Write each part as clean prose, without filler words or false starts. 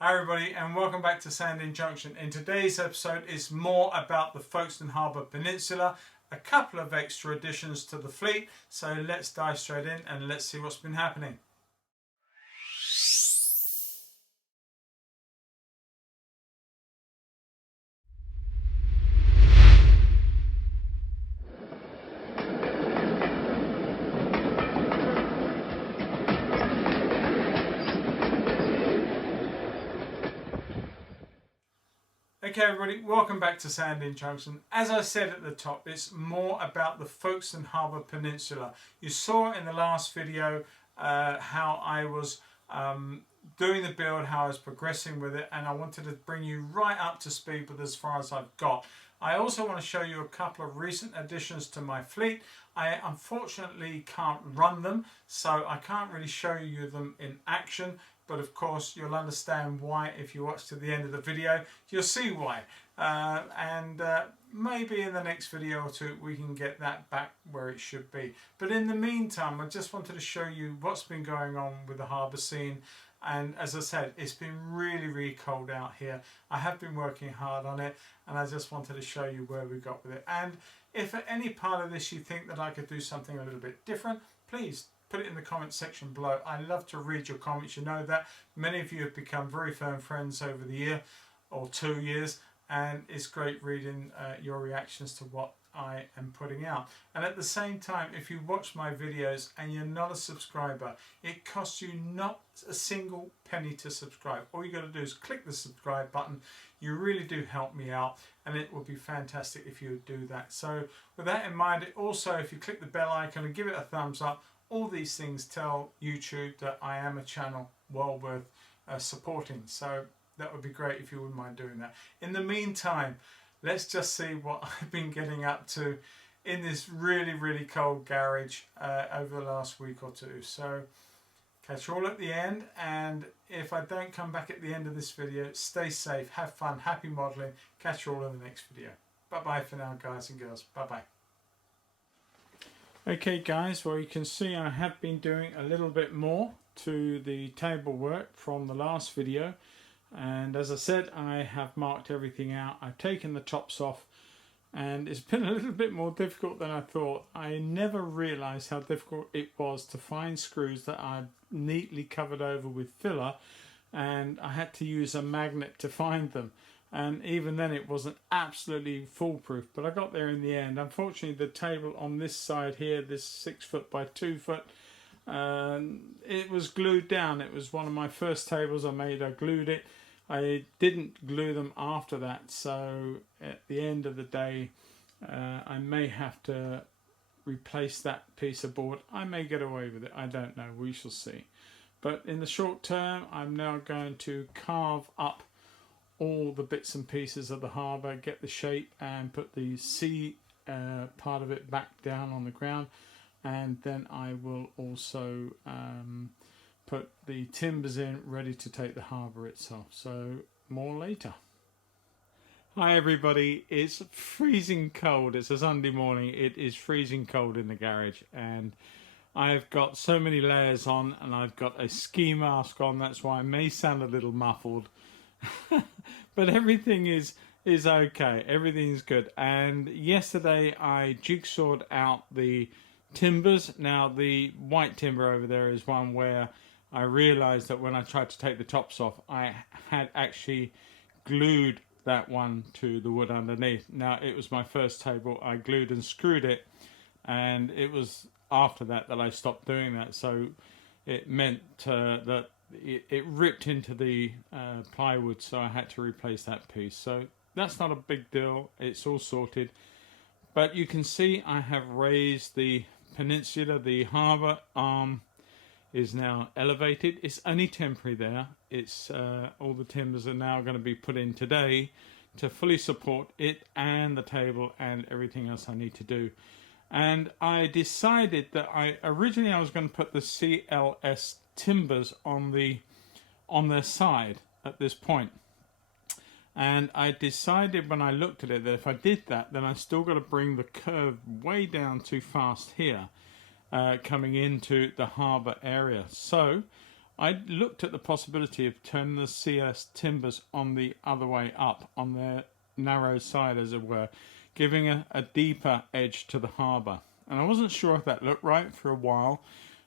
Hi everybody and welcome back to Sandling Junction. In today's episode is more about the Folkestone Harbour Peninsula, a couple of extra additions to the fleet, so let's dive straight in and let's see what's been happening. Okay everybody, welcome back to Sandling Junction. As I said at the top, it's more about the Folkestone Harbour Peninsula. You saw in the last video how I was doing the build, how I was progressing with it, and I wanted to bring you right up to speed with as far as I've got. I also want to show you a couple of recent additions to my fleet. I unfortunately can't run them, so I can't really show you them in action. But of course you'll understand why if you watch to the end of the video. You'll see why, and maybe in the next video or two we can get that back where it should be. But in the meantime, I just wanted to show you what's been going on with the harbour scene. And as I said, it's been really cold out here. I have been working hard on it, and I just wanted to show you where we got with it. And if at any part of this you think that I could do something a little bit different, please put it in the comment section below. I love to read your comments. You know that many of you have become very firm friends over the year or 2 years, and it's great reading your reactions to what I am putting out. And at the same time, if you watch my videos and you're not a subscriber, it costs you not a single penny to subscribe. All you got to do is click the subscribe button. You really do help me out, and it would be fantastic if you would do that. So with that in mind, also if you click the bell icon and give it a thumbs up, all these things tell YouTube that I am a channel well worth supporting. So that would be great if you wouldn't mind doing that. In the meantime, let's just see what I've been getting up to in this really cold garage over the last week or two. So catch you all at the end, and if I don't come back at the end of this video, stay safe, have fun, happy modelling. Catch you all in the next video. Bye bye for now, guys and girls. Bye bye. Okay guys, well you can see I have been doing a little bit more to the table work from the last video, and as I said, I have marked everything out. I've taken the tops off, and it's been a little bit more difficult than I thought. I never realised how difficult it was to find screws that I neatly covered over with filler, and I had to use a magnet to find them. And even then it wasn't absolutely foolproof, but I got there in the end. Unfortunately, the table on this side here, this 6 foot by 2 foot, it was glued down. It was one of my first tables I made. I glued it. I didn't glue them after that, so at the end of the day, I may have to replace that piece of board. I may get away with it. I don't know. We shall see. But in the short term, I'm now going to carve up all the bits and pieces of the harbour, get the shape, and put the sea part of it back down on the ground, and then I will also put the timbers in ready to take the harbour itself. So more later. Hi everybody, it's freezing cold. It's a Sunday morning. It is freezing cold in the garage, and I've got so many layers on, and I've got a ski mask on. That's why I may sound a little muffled. But everything is okay. Everything's good. And yesterday I jigsawed out the timbers. Now the white timber over there is one where I realized that when I tried to take the tops off, I had actually glued that one to the wood underneath. Now it was my first table. I glued and screwed it, and it was after that I stopped doing that. So it meant that it ripped into the plywood, so I had to replace that piece. So that's not a big deal. It's all sorted. But you can see I have raised the peninsula. The harbour arm is now elevated. It's only temporary there. It's all the timbers are now going to be put in today to fully support it and the table and everything else I need to do. And I decided that originally I was going to put the CLS timbers on their side at this point, and I decided when I looked at it that if I did that, then I still got to bring the curve way down too fast here, coming into the harbour area. So I looked at the possibility of turning the CS timbers on the other way up, on their narrow side as it were, giving a deeper edge to the harbour. And I wasn't sure if that looked right for a while,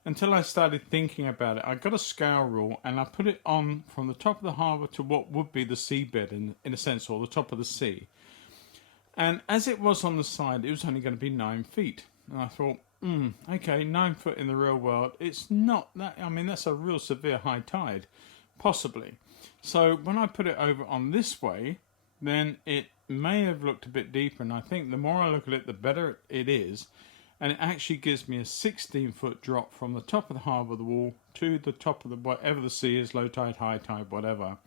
until I started thinking about it. I got a scale rule and I put it on from the top of the harbour to what would be the seabed in a sense, or the top of the sea. And as it was on the side, it was only going to be 9 feet. And I thought, okay, 9 foot in the real world, it's not that, I mean, that's a real severe high tide, possibly. So when I put it over on this way, then it may have looked a bit deeper, and I think the more I look at it, the better it is. And it actually gives me a 16-foot drop from the top of the harbour wall to the top of the whatever the sea is, low tide, high tide, whatever.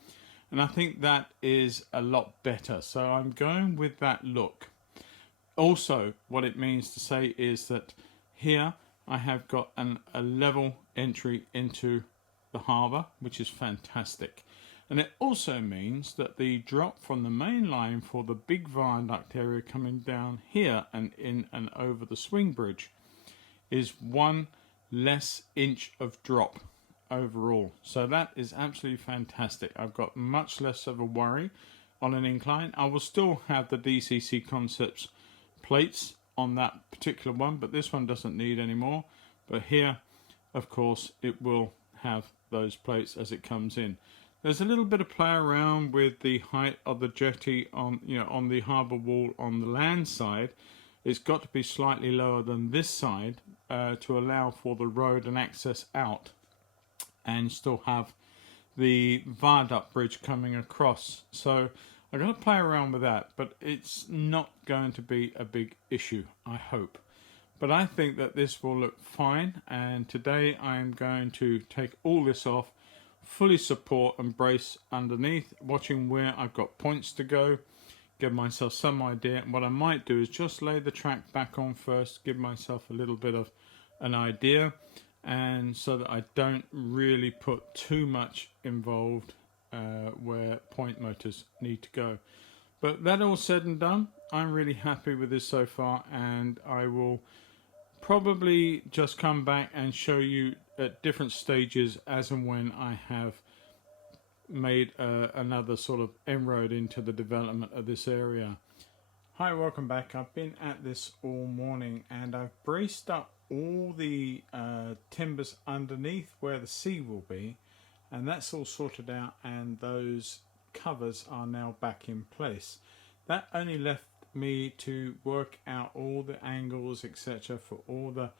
And I think that is a lot better. So I'm going with that look. Also, what it means to say is that here I have got a level entry into the harbour, which is fantastic. And it also means that the drop from the main line for the big viaduct area coming down here and in and over the swing bridge is 1 less inch of drop overall. So that is absolutely fantastic. I've got much less of a worry on an incline. I will still have the DCC Concepts plates on that particular one, but this one doesn't need any more. But here, of course, it will have those plates as it comes in. There's a little bit of play around with the height of the jetty on the harbour wall on the land side. It's got to be slightly lower than this side to allow for the road and access out, and still have the viaduct bridge coming across. So I'm going to play around with that, but it's not going to be a big issue, I hope. But I think that this will look fine, and today I'm going to take all this off, fully support and brace underneath, watching where I've got points to go, give myself some idea. And what I might do is just lay the track back on first, give myself a little bit of an idea, and so that I don't really put too much involved where point motors need to go. But that all said and done, I'm really happy with this so far, and I will probably just come back and show you at different stages as and when I have made another sort of inroad into the development of this area. Hi, welcome back. I've been at this all morning and I've braced up all the timbers underneath where the sea will be, and that's all sorted out, and those covers are now back in place. That only left me to work out all the angles, etc., for all the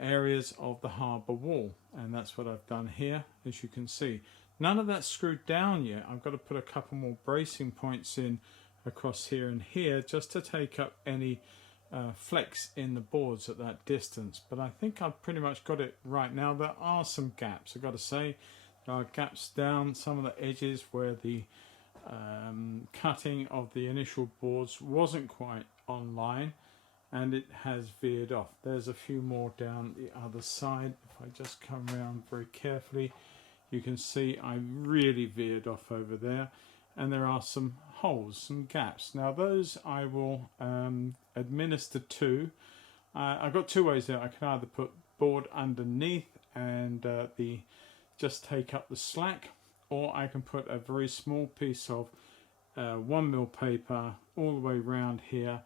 areas of the harbour wall, and that's what I've done here. As you can see, none of that's screwed down yet. I've got to put a couple more bracing points in across here and here just to take up any flex in the boards at that distance, but I think I've pretty much got it right now. There are some gaps, I've got to say. There are gaps down some of the edges where the cutting of the initial boards wasn't quite online, and it has veered off. There's a few more down the other side. If I just come around very carefully, you can see I really veered off over there, and there are some holes, some gaps. Now those I will administer to. I've got two ways there. I can either put board underneath and just take up the slack, or I can put a very small piece of 1mm paper all the way around here.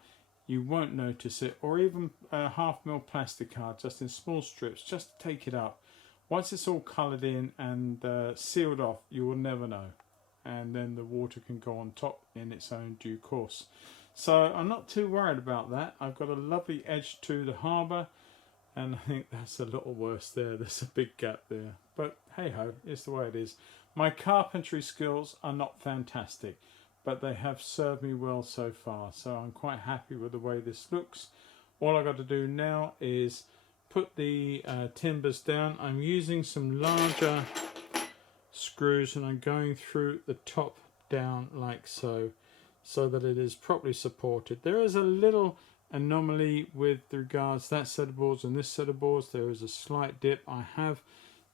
You won't notice it, or even a 1/2mm plastic card, just in small strips, just to take it up. Once it's all coloured in and sealed off, you will never know, and then the water can go on top in its own due course. So I'm not too worried about that. I've got a lovely edge to the harbour, and I think that's a little worse there. There's a big gap there, but hey ho, it's the way it is. My carpentry skills are not fantastic, but they have served me well so far, so I'm quite happy with the way this looks. All I've got to do now is put the timbers down. I'm using some larger screws, and I'm going through the top down like so, so that it is properly supported. There is a little anomaly with regards to that set of boards and this set of boards. There is a slight dip. I have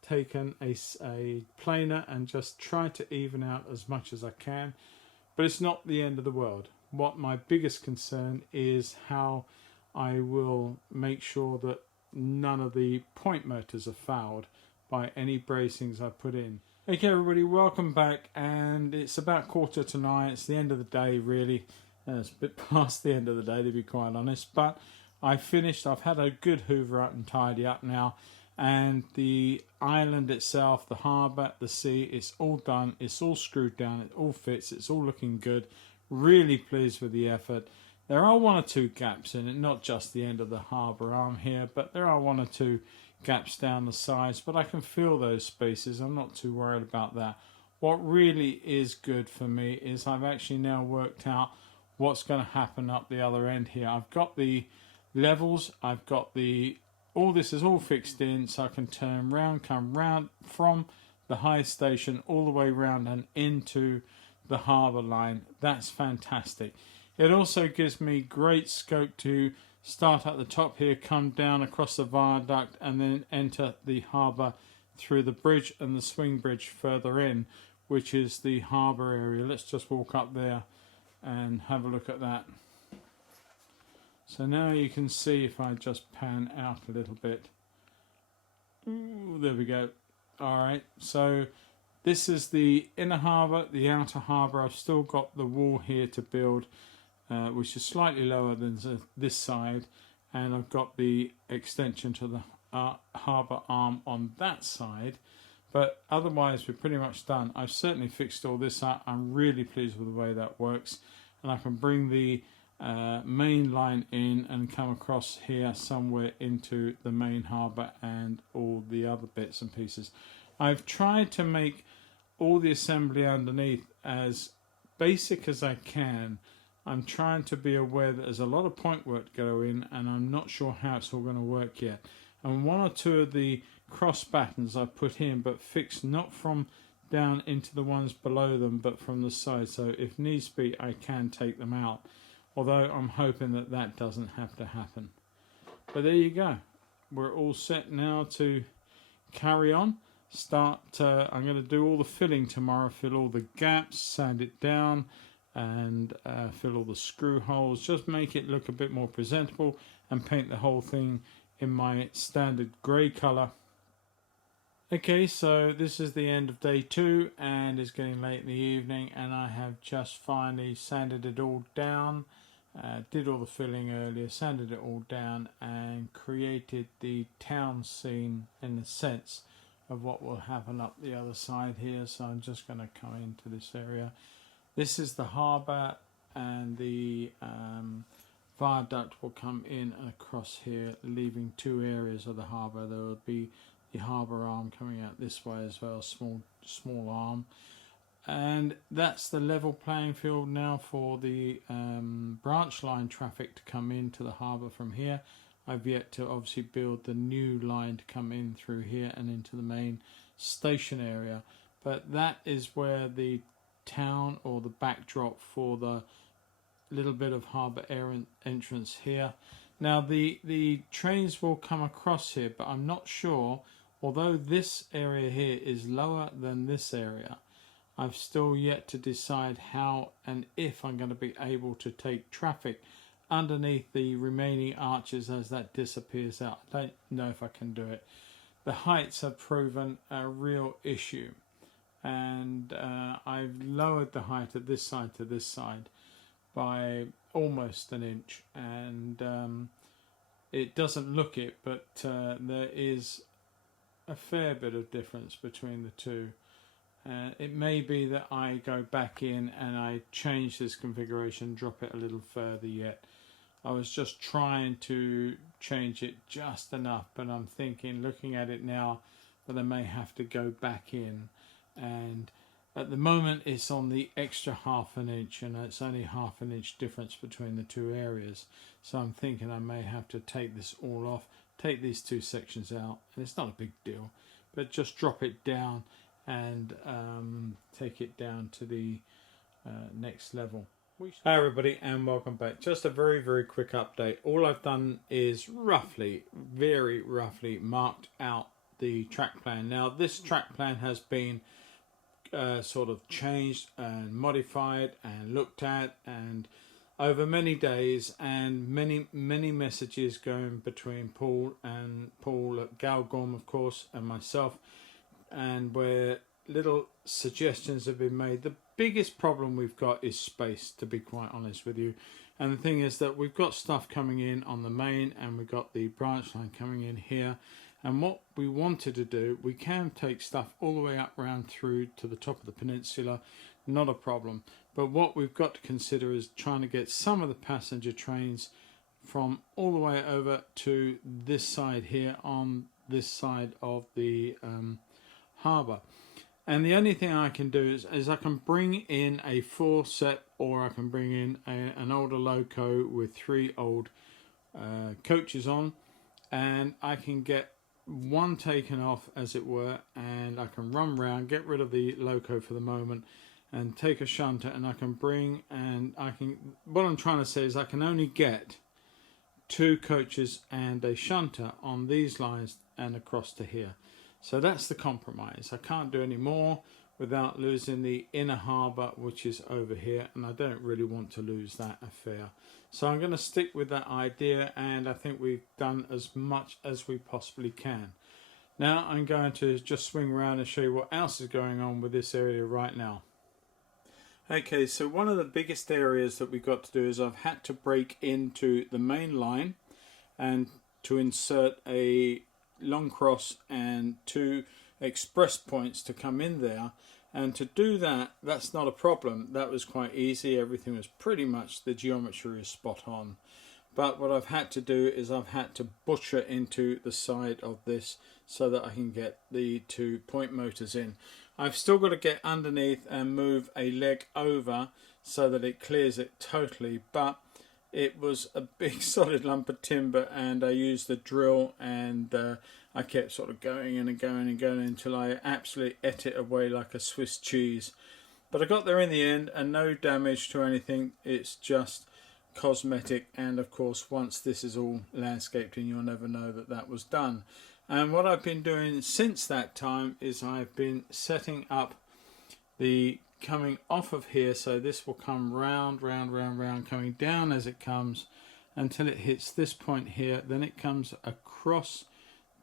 taken a planer and just tried to even out as much as I can, but it's not the end of the world. What my biggest concern is how I will make sure that none of the point motors are fouled by any bracings I put in. Okay everybody, welcome back, and it's about 9:15. It's the end of the day really. It's a bit past the end of the day to be quite honest, but I finished. I've had a good hoover up and tidy up now, and the island itself, the harbour, the sea, it's all done, it's all screwed down, it all fits, it's all looking good. Really pleased with the effort. There are one or two gaps in it, not just the end of the harbour arm here, but there are one or two gaps down the sides, but I can fill those spaces. I'm not too worried about that. What really is good for me is I've actually now worked out what's going to happen up the other end here. I've got the levels, I've got all this is all fixed in, so I can turn round, come round from the high station all the way round and into the harbour line. That's fantastic. It also gives me great scope to start at the top here, come down across the viaduct and then enter the harbour through the bridge and the swing bridge further in, which is the harbour area. Let's just walk up there and have a look at that. So now you can see, if I just pan out a little bit. Ooh, there we go. Alright, so this is the inner harbour, the outer harbour. I've still got the wall here to build, which is slightly lower than this side, and I've got the extension to the harbour arm on that side, but otherwise we're pretty much done. I've certainly fixed all this up. I'm really pleased with the way that works, and I can bring the main line in and come across here somewhere into the main harbour and all the other bits and pieces. I've tried to make all the assembly underneath as basic as I can. I'm trying to be aware that there's a lot of point work to go in, and I'm not sure how it's all going to work yet. And one or two of the cross battens I put in, but fixed not from down into the ones below them, but from the side. So if needs be, I can take them out. Although I'm hoping that that doesn't have to happen. But there you go. We're all set now to carry on. I'm going to do all the filling tomorrow. Fill all the gaps, sand it down, and fill all the screw holes. Just make it look a bit more presentable, and paint the whole thing in my standard grey colour. Okay, so this is the end of day 2, and it's getting late in the evening, and I have just finally sanded it all down. Did all the filling earlier, sanded it all down, and created the town scene in the sense of what will happen up the other side here. So I'm just going to come into this area. This is the harbour, and the viaduct will come in and across here, leaving 2 areas of the harbour. There will be the harbour arm coming out this way as well, small arm. And that's the level playing field now for the branch line traffic to come into the harbour from here. I've yet to obviously build the new line to come in through here and into the main station area. But that is where the town, or the backdrop for the little bit of harbour entrance here. Now the trains will come across here, but I'm not sure, although this area here is lower than this area, I've still yet to decide how and if I'm going to be able to take traffic underneath the remaining arches as that disappears out. I don't know if I can do it. The heights have proven a real issue, and I've lowered the height of this side to this side by almost an inch, and it doesn't look it, but there is a fair bit of difference between the two. It may be that I go back in and I change this configuration, drop it a little further yet. I was just trying to change it just enough, but I'm thinking, looking at it now, that I may have to go back in. And at the moment it's on the extra ½ an inch, and it's only ½ an inch difference between the 2 areas. So I'm thinking I may have to take this all off, take these 2 sections out, and it's not a big deal, but just drop it down and take it down to the next level. Hi everybody, and welcome back. Just a very quick update. All I've done is very roughly marked out the track plan. Now this track plan has been sort of changed and modified and looked at, and over many days and many messages going between Paul at Galgorm, of course, and myself, and where little suggestions have been made. The biggest problem we've got is space, to be quite honest with you. And the thing is that we've got stuff coming in on the main, and we've got the branch line coming in here. And what we wanted to do, we can take stuff all the way up round through to the top of the peninsula, not a problem. But what we've got to consider is trying to get some of the passenger trains from all the way over to this side here, on this side of the harbour. And the only thing I can do is I can bring in a 4 set, or I can bring in an older loco with 3 old coaches on, and I can get one taken off, as it were, and I can run round, get rid of the loco for the moment, and take a shunter, and I can bring, and I can, what I'm trying to say is I can only get 2 coaches and a shunter on these lines and across to here. So that's the compromise. I can't do any more without losing the inner harbour, which is over here, and I don't really want to lose that affair. So I'm going to stick with that idea, and I think we've done as much as we possibly can. Now I'm going to just swing around and show you what else is going on with this area right now. Okay, so one of the biggest areas that we've got to do is I've had to break into the main line and to insert a long cross and 2 express points to come in there, and to do that, that's not a problem. That was quite easy. Everything was pretty much, the geometry is spot on. But what I've had to do is I've had to butcher into the side of this so that I can get the 2 point motors in. I've still got to get underneath and move a leg over so that it clears it totally, but it was a big solid lump of timber, and I used the drill, and I kept sort of going and going and going until I absolutely ate it away like a Swiss cheese. But I got there in the end, and no damage to anything. It's just cosmetic, and of course once this is all landscaped in, you'll never know that that was done. And what I've been doing since that time is I've been setting up the coming off of here, so this will come round, coming down as it comes until it hits this point here. Then it comes across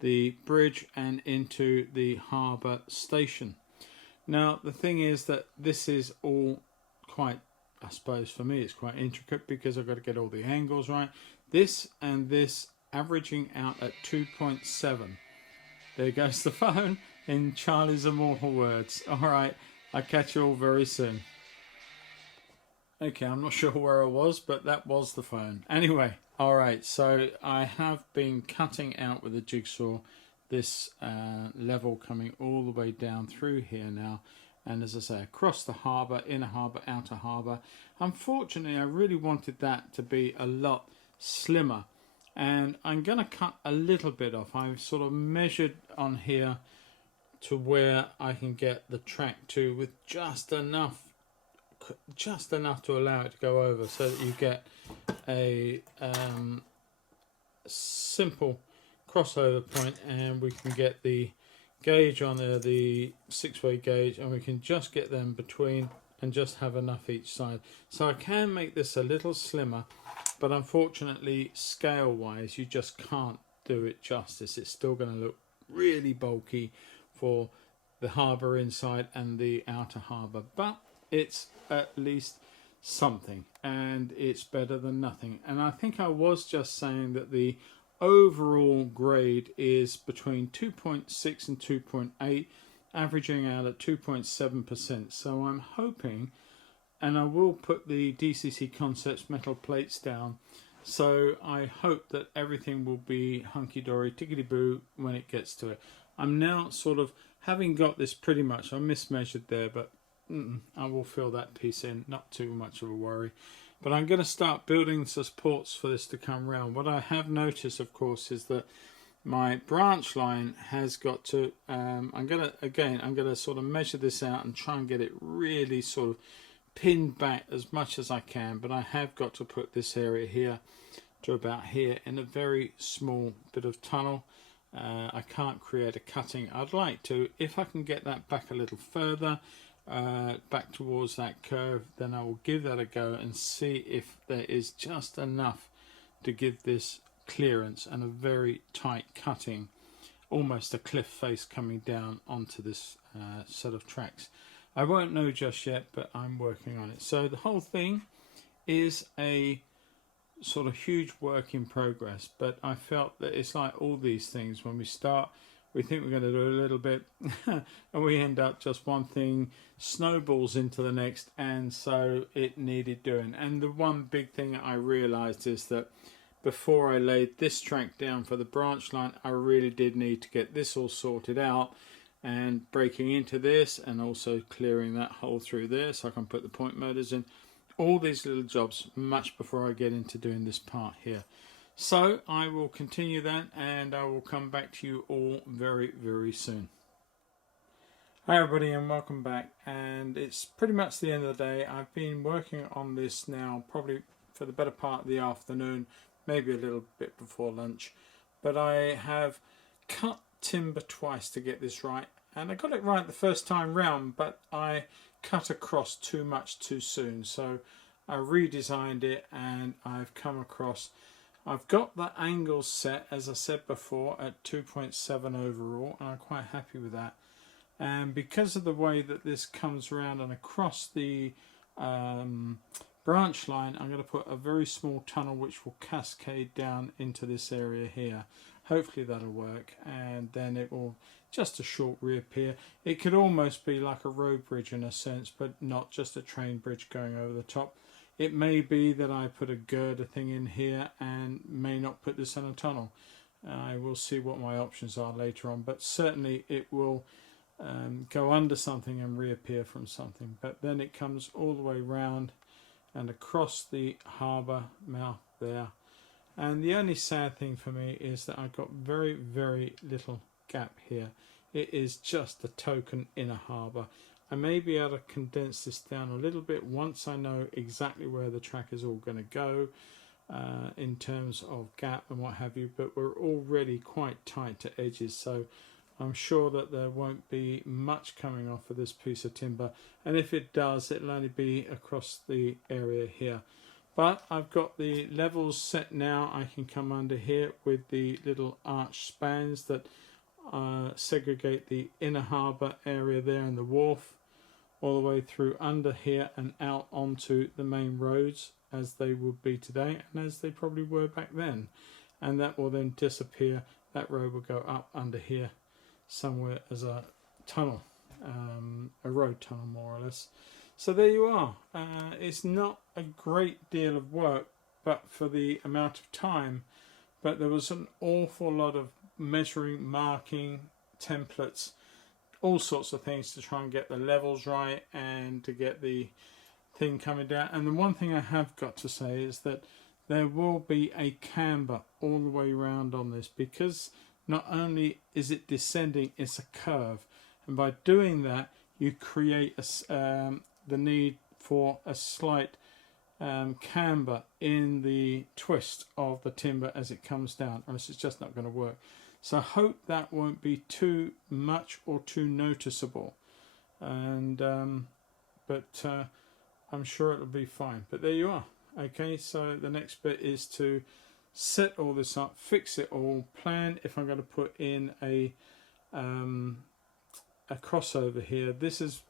the bridge and into the harbour station. Now the thing is that this is all quite, I suppose for me it's quite intricate, because I've got to get all the angles right. This and this averaging out at 2.7. There goes the phone in Charlie's immortal words. Alright, I'll catch you all very soon. Okay, I'm not sure where I was, but that was the phone. Anyway, alright, so I have been cutting out with a jigsaw this level coming all the way down through here now. And as I say, across the harbour, inner harbour, outer harbour. Unfortunately, I really wanted that to be a lot slimmer. And I'm going to cut a little bit off. I've sort of measured on here to where I can get the track to, with just enough to allow it to go over, so that you get a simple crossover point, and we can get the gauge on there, the 6-way gauge, and we can just get them between and just have enough each side. So I can make this a little slimmer, but unfortunately scale wise you just can't do it justice. It's still going to look really bulky for the harbour inside and the outer harbour, but it's at least something, and it's better than nothing. And I think I was just saying that the overall grade is between 2.6 and 2.8, averaging out at 2.7%. So I'm hoping, and I will put the DCC Concepts metal plates down, so I hope that everything will be hunky-dory, tickety-boo when it gets to it. I'm now sort of, having got this pretty much, I mismeasured there, but I will fill that piece in, not too much of a worry. But I'm going to start building supports for this to come round. What I have noticed, of course, is that my branch line has got to, I'm going to sort of measure this out and try and get it really sort of pinned back as much as I can. But I have got to put this area here to about here in a very small bit of tunnel. I can't create a cutting. I'd like to, if I can get that back a little further back towards that curve, then I will give that a go and see if there is just enough to give this clearance and a very tight cutting, almost a cliff face coming down onto this set of tracks. I won't know just yet, but I'm working on it. So the whole thing is a sort of huge work in progress, but I felt that it's like all these things. When we start, we think we're going to do a little bit and we end up just one thing snowballs into the next, and so it needed doing. And the one big thing I realized is that before I laid this track down for the branch line, I really did need to get this all sorted out, and breaking into this and also clearing that hole through there so I can put the point motors in. All these little jobs much before I get into doing this part here. So I will continue that, and I will come back to you all very, very soon. Hi everybody, and welcome back. And it's pretty much the end of the day. I've been working on this now probably for the better part of the afternoon, maybe a little bit before lunch, but I have cut timber twice to get this right, and I got it right the first time round, but I cut across too much too soon, so I redesigned it, and I've come across, I've got the angles set, as I said before, at 2.7 overall, and I'm quite happy with that. And because of the way that this comes around and across the branch line, I'm going to put a very small tunnel which will cascade down into this area here. Hopefully that'll work, and then it will just a short reappear. It could almost be like a road bridge in a sense, but not just a train bridge going over the top. It may be that I put a girder thing in here and may not put this in a tunnel. I will see what my options are later on, but certainly it will go under something and reappear from something. But then it comes all the way round and across the harbour mouth there. And the only sad thing for me is that I've got very, very little gap here. It is just a token inner harbour. I may be able to condense this down a little bit once I know exactly where the track is all going to go in terms of gap and what have you, but we're already quite tight to edges, so I'm sure that there won't be much coming off of this piece of timber, and if it does, it'll only be across the area here. But I've got the levels set now. I can come under here with the little arch spans that segregate the inner harbour area there and the wharf all the way through under here and out onto the main roads as they would be today and as they probably were back then. And that will then disappear. That road will go up under here somewhere as a tunnel, a road tunnel more or less. So there you are. It's not a great deal of work, but for the amount of time. But there was an awful lot of measuring, marking, templates, all sorts of things to try and get the levels right and to get the thing coming down. And the one thing I have got to say is that there will be a camber all the way around on this, because not only is it descending, it's a curve. And by doing that, you create the need for a slight camber in the twist of the timber as it comes down, or else it's just not going to work. So I hope that won't be too much or too noticeable, and but I'm sure it'll be fine. But there you are. Okay, so the next bit is to set all this up, fix it all, plan if I'm going to put in a crossover here. This is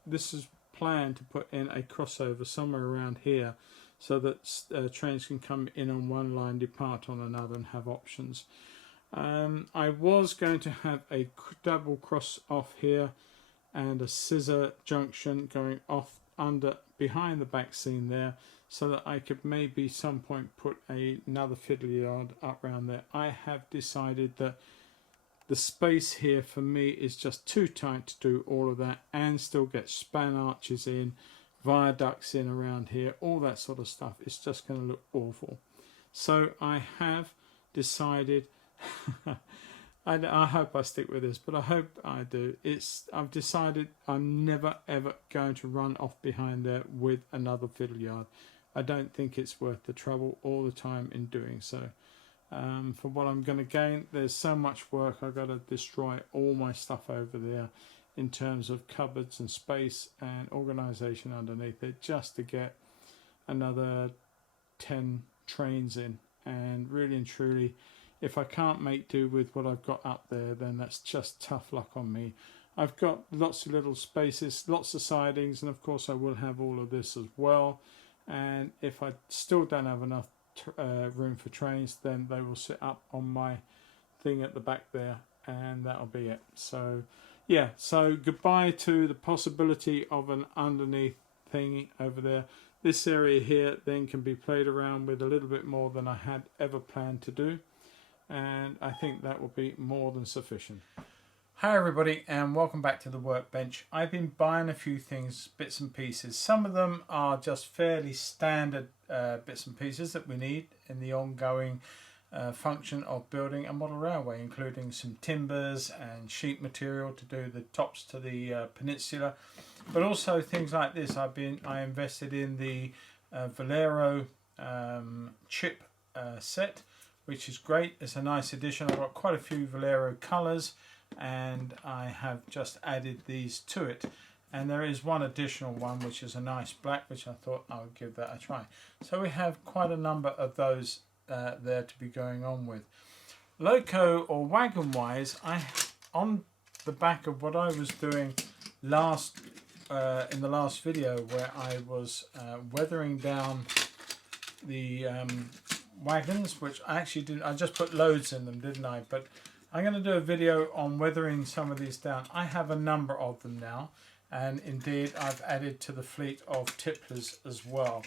planned to put in a crossover somewhere around here, so that trains can come in on one line, depart on another, and have options. I was going to have a double cross off here and a scissor junction going off under behind the back seam there, so that I could maybe some point put another fiddle yard up around there. I have decided that the space here for me is just too tight to do all of that and still get span arches in, viaducts in around here, all that sort of stuff. It's just going to look awful. So I have decided I hope I stick with this, but I hope I do. I've decided I'm never ever going to run off behind there with another fiddle yard. I don't think it's worth the trouble all the time in doing so. For what I'm going to gain, there's so much work. I've got to destroy all my stuff over there, in terms of cupboards and space and organisation underneath it, just to get another 10 trains in. And really and truly, if I can't make do with what I've got up there, then that's just tough luck on me. I've got lots of little spaces, lots of sidings, and of course I will have all of this as well. And if I still don't have enough room for trains, then they will sit up on my thing at the back there, and that'll be it. So yeah, so goodbye to the possibility of an underneath thing over there. This area here then can be played around with a little bit more than I had ever planned to do, and I think that will be more than sufficient. Hi everybody, and welcome back to the workbench. I've been buying a few things, bits and pieces. Some of them are just fairly standard bits and pieces that we need in the ongoing function of building a model railway, including some timbers and sheet material to do the tops to the peninsula, but also things like this. I invested in the Valero chip set, which is great. It's a nice addition. I've got quite a few Valero colours, and I have just added these to it, and there is one additional one which is a nice black, which I thought I would give that a try. So we have quite a number of those there to be going on with. Loco or wagon wise, on the back of what I was doing in the last video, where I was weathering down the wagons, which I actually didn't, I just put loads in them, didn't I? But I'm going to do a video on weathering some of these down. I have a number of them now, and indeed I've added to the fleet of tipplers as well.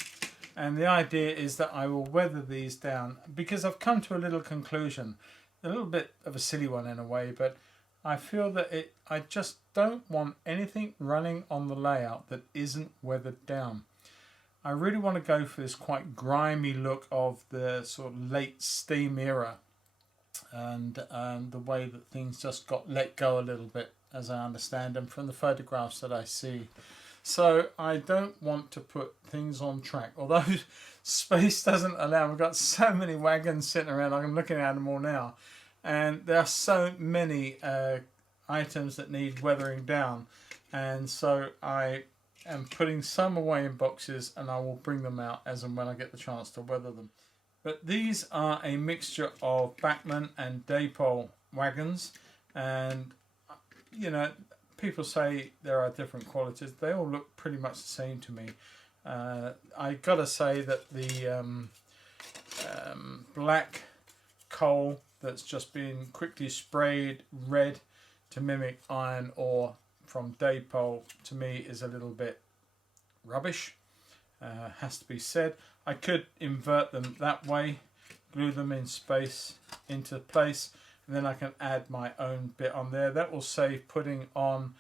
And the idea is that I will weather these down, because I've come to a little conclusion, a little bit of a silly one in a way, but I feel that I just don't want anything running on the layout that isn't weathered down. I really want to go for this quite grimy look of the sort of late steam era, and the way that things just got let go a little bit, as I understand them from the photographs that I see. So I don't want to put things on track, although space doesn't allow. We've got so many wagons sitting around. I'm looking at them all now, and there are so many items that need weathering down, and so I am putting some away in boxes, and I will bring them out as and when I get the chance to weather them. But these are a mixture of Bachmann and Daypole wagons, and you know, people say there are different qualities. They all look pretty much the same to me. I gotta say that the black coal that's just been quickly sprayed red to mimic iron ore from Daypole, to me, is a little bit rubbish. Has to be said. I could invert them that way, glue them in space into place, and then I can add my own bit on there. That will save putting on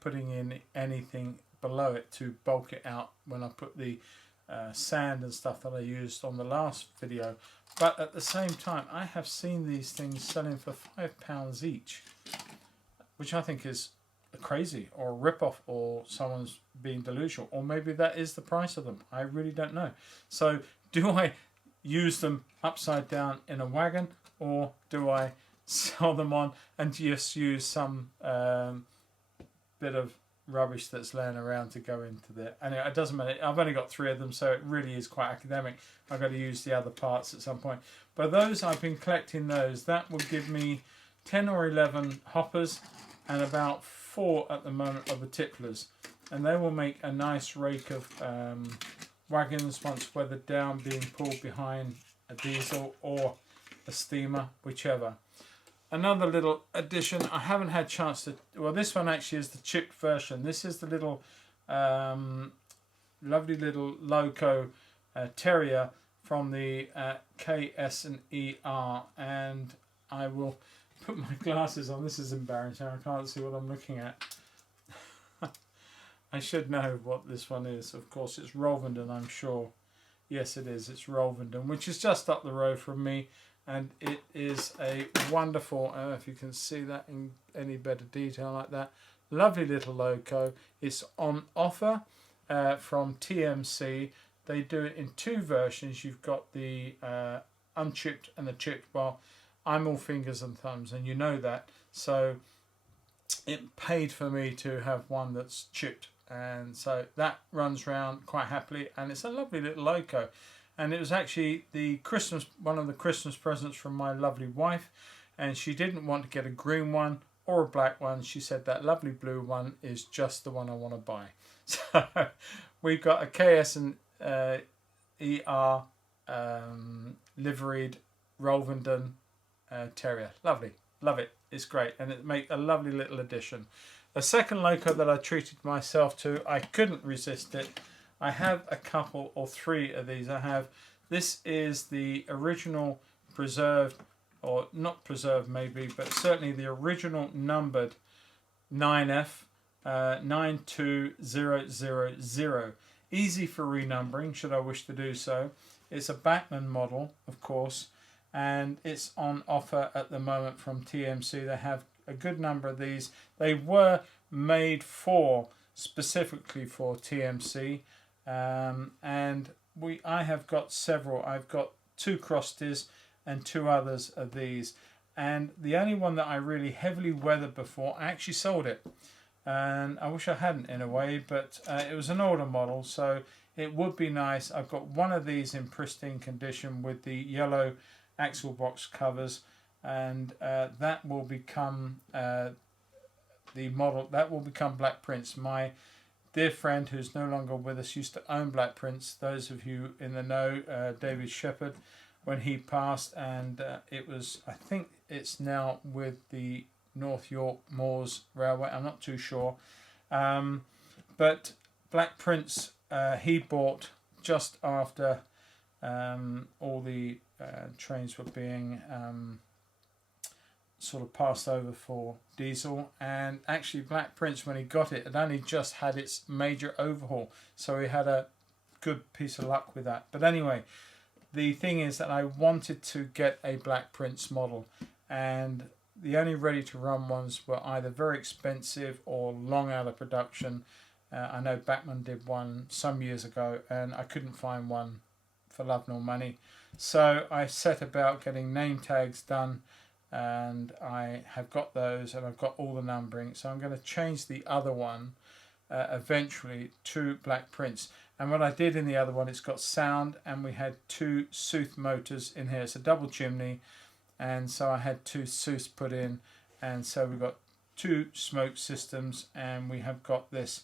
putting in anything below it to bulk it out when I put the sand and stuff that I used on the last video. But at the same time, I have seen these things selling for £5 each, which I think is crazy, or a rip-off, or someone's being delusional, or maybe that is the price of them. I really don't know. So do I use them upside down in a wagon, or do I sell them on and just use some bit of rubbish that's laying around to go into there? Anyway, it doesn't matter. I've only got 3 of them, so it really is quite academic. I've got to use the other parts at some point. But those, I've been collecting those. That will give me 10 or 11 hoppers and about 4 at the moment of the tipplers, and they will make a nice rake of wagons once weathered down, being pulled behind a diesel or a steamer, whichever. Another little addition, I haven't had a chance to, well, this one actually is the chipped version. This is the little lovely little Loco Terrier from the SE&CR, and I will put my glasses on. This is embarrassing. I can't see what I'm looking at. I should know what this one is. Of course, it's Rolvenden, I'm sure. Yes, it is. It's Rolvenden, which is just up the road from me, and it is a wonderful, I don't know if you can see that in any better detail like that, lovely little Loco. It's on offer from TMC. They do it in 2 versions. You've got the unchipped and the chipped. Well, I'm all fingers and thumbs, and you know that. So it paid for me to have one that's chipped, and so that runs around quite happily, and it's a lovely little loco. And it was actually one of the Christmas presents from my lovely wife, and she didn't want to get a green one or a black one. She said that lovely blue one is just the one I want to buy. So we got a KS&ER liveried Rolvenden terrier. Lovely, love it. It's great, and it makes a lovely little addition. The second loco that I treated myself to, I couldn't resist it. I have a couple or three of these. This is the original preserved, or not preserved maybe, but certainly the original numbered 9F 92000. Easy for renumbering should I wish to do so. It's a Bachmann model, of course, and it's on offer at the moment from TMC. They have a good number of these. They were made specifically for TMC, and I have got several. I've got 2 Crosties and 2 others of these, and the only one that I really heavily weathered before, I actually sold it, and I wish I hadn't in a way, but it was an older model, so it would be nice. I've got one of these in pristine condition with the yellow axle box covers, and that will become the model. That will become Black Prince. My dear friend who's no longer with us used to own Black Prince. Those of you in the know, David Shepherd, when he passed, and it was, I think it's now with the North York Moors Railway. I'm not too sure, but Black Prince he bought just after all the trains were being sort of passed over for diesel, and actually Black Prince, when he got it, had only just had its major overhaul, so he had a good piece of luck with that. But anyway, the thing is that I wanted to get a Black Prince model, and the only ready to run ones were either very expensive or long out of production. I know Bachmann did one some years ago, and I couldn't find one for love nor money. So I set about getting name tags done, and I have got those, and I've got all the numbering. So I'm going to change the other one eventually to Black Prince. And what I did in the other one, it's got sound, and we had 2 Sooth motors in here. It's a double chimney, and so I had 2 Sooths put in, and so we've got 2 smoke systems, and we have got this.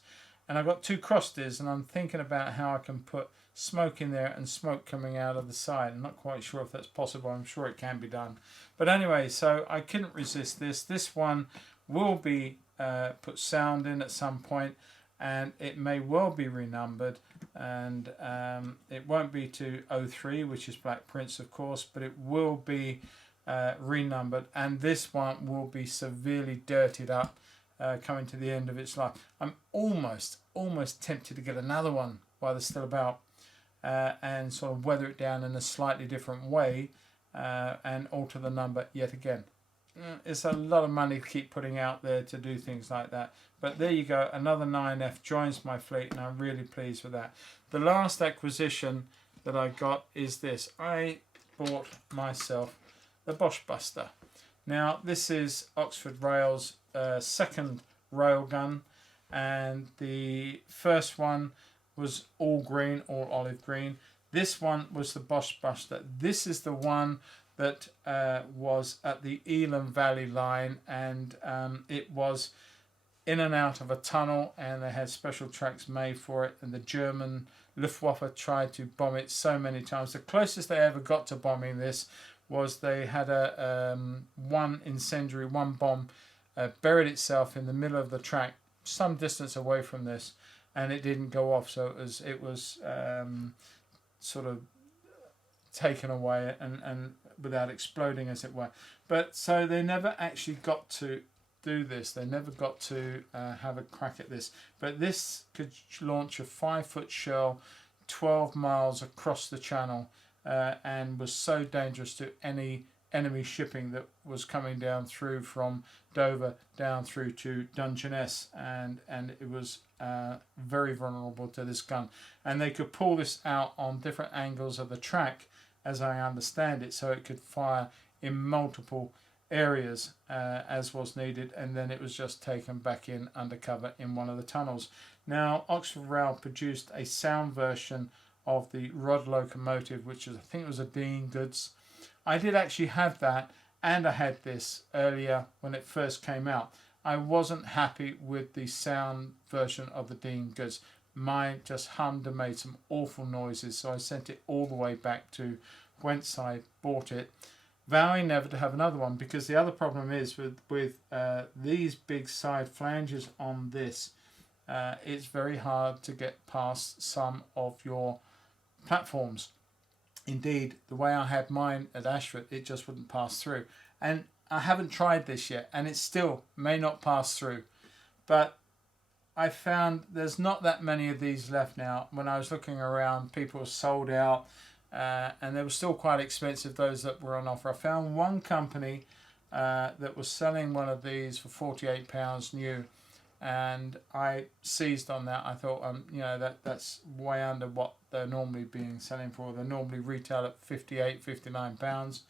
And I've got 2 Crosties, and I'm thinking about how I can put smoke in there and smoke coming out of the side. I'm not quite sure if that's possible. I'm sure it can be done. But anyway, so I couldn't resist this. This one will be put sound in at some point, and it may well be renumbered, and it won't be to 03, which is Black Prince, of course, but it will be renumbered, and this one will be severely dirtied up, coming to the end of its life. I'm almost tempted to get another one while they're still about, and sort of weather it down in a slightly different way, and alter the number yet again. It's a lot of money to keep putting out there to do things like that. But there you go, another 9F joins my fleet, and I'm really pleased with that. The last acquisition that I got is this. I bought myself the Bosch Buster. Now, this is Oxford Rail's second railgun, and the first one was all green, all olive green. This one was the Bosch Buster. This is the one that was at the Elam Valley line, and it was in and out of a tunnel, and they had special tracks made for it, and the German Luftwaffe tried to bomb it so many times. The closest they ever got to bombing this was they had one bomb buried itself in the middle of the track some distance away from this, and it didn't go off, so it was sort of taken away and without exploding, as it were. But so they never actually got to do this. They never got to have a crack at this. But this could launch a 5-foot shell 12 miles across the channel, and was so dangerous to any enemy shipping that was coming down through from Dover down through to Dungeness, and it was very vulnerable to this gun. And they could pull this out on different angles of the track, as I understand it, so it could fire in multiple areas as was needed, and then it was just taken back in undercover in one of the tunnels. Now Oxford Rail produced a sound version of the Rod locomotive, which is, I think it was a Dean Goods. I did actually have that, and I had this earlier when it first came out. I wasn't happy with the sound version of the Dean Goods. Mine just hummed and made some awful noises, so I sent it all the way back to whence I bought it, vowing never to have another one, because the other problem is with these big side flanges on this, it's very hard to get past some of your platforms. Indeed, the way I had mine at Ashford, it just wouldn't pass through. And I haven't tried this yet, and it still may not pass through. But I found there's not that many of these left now. When I was looking around, people were sold out, and they were still quite expensive, those that were on offer. I found one company that was selling one of these for £48 new, and I seized on that. I thought, you know, that's way under what they're normally being selling for. They normally retail at £58, £59,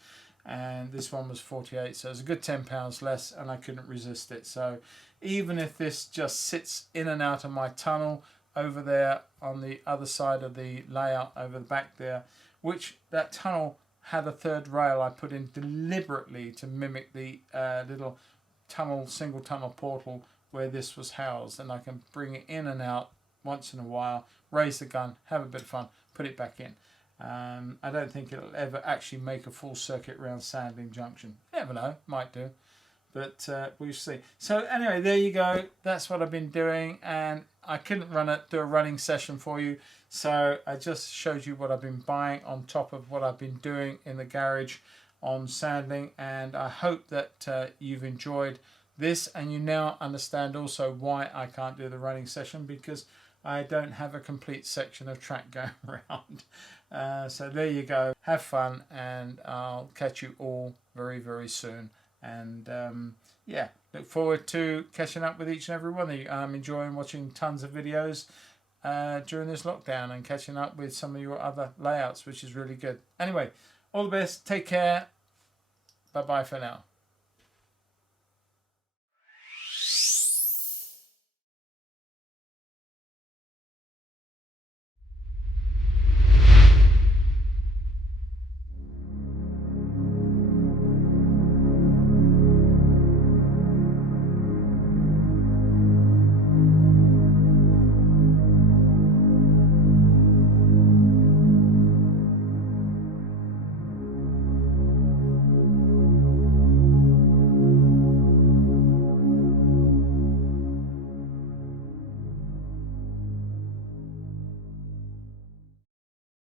and this one was 48, so it was a good £10 less, and I couldn't resist it. So even if this just sits in and out of my tunnel over there on the other side of the layout over the back there, which that tunnel had a third rail I put in deliberately to mimic the little tunnel, single tunnel portal where this was housed, and I can bring it in and out once in a while, raise the gun, have a bit of fun, put it back in. I don't think it'll ever actually make a full circuit around Sandling Junction. You never know, might do, but we'll see. So anyway, there you go. That's what I've been doing, and I couldn't do a running session for you, so I just showed you what I've been buying on top of what I've been doing in the garage on Sandling, and I hope that you've enjoyed this, and you now understand also why I can't do the running session, because I don't have a complete section of track going around. So there you go. Have fun, and I'll catch you all very, very soon. And yeah, look forward to catching up with each and every one of you. I'm enjoying watching tons of videos during this lockdown and catching up with some of your other layouts, which is really good. Anyway, all the best. Take care. Bye-bye for now.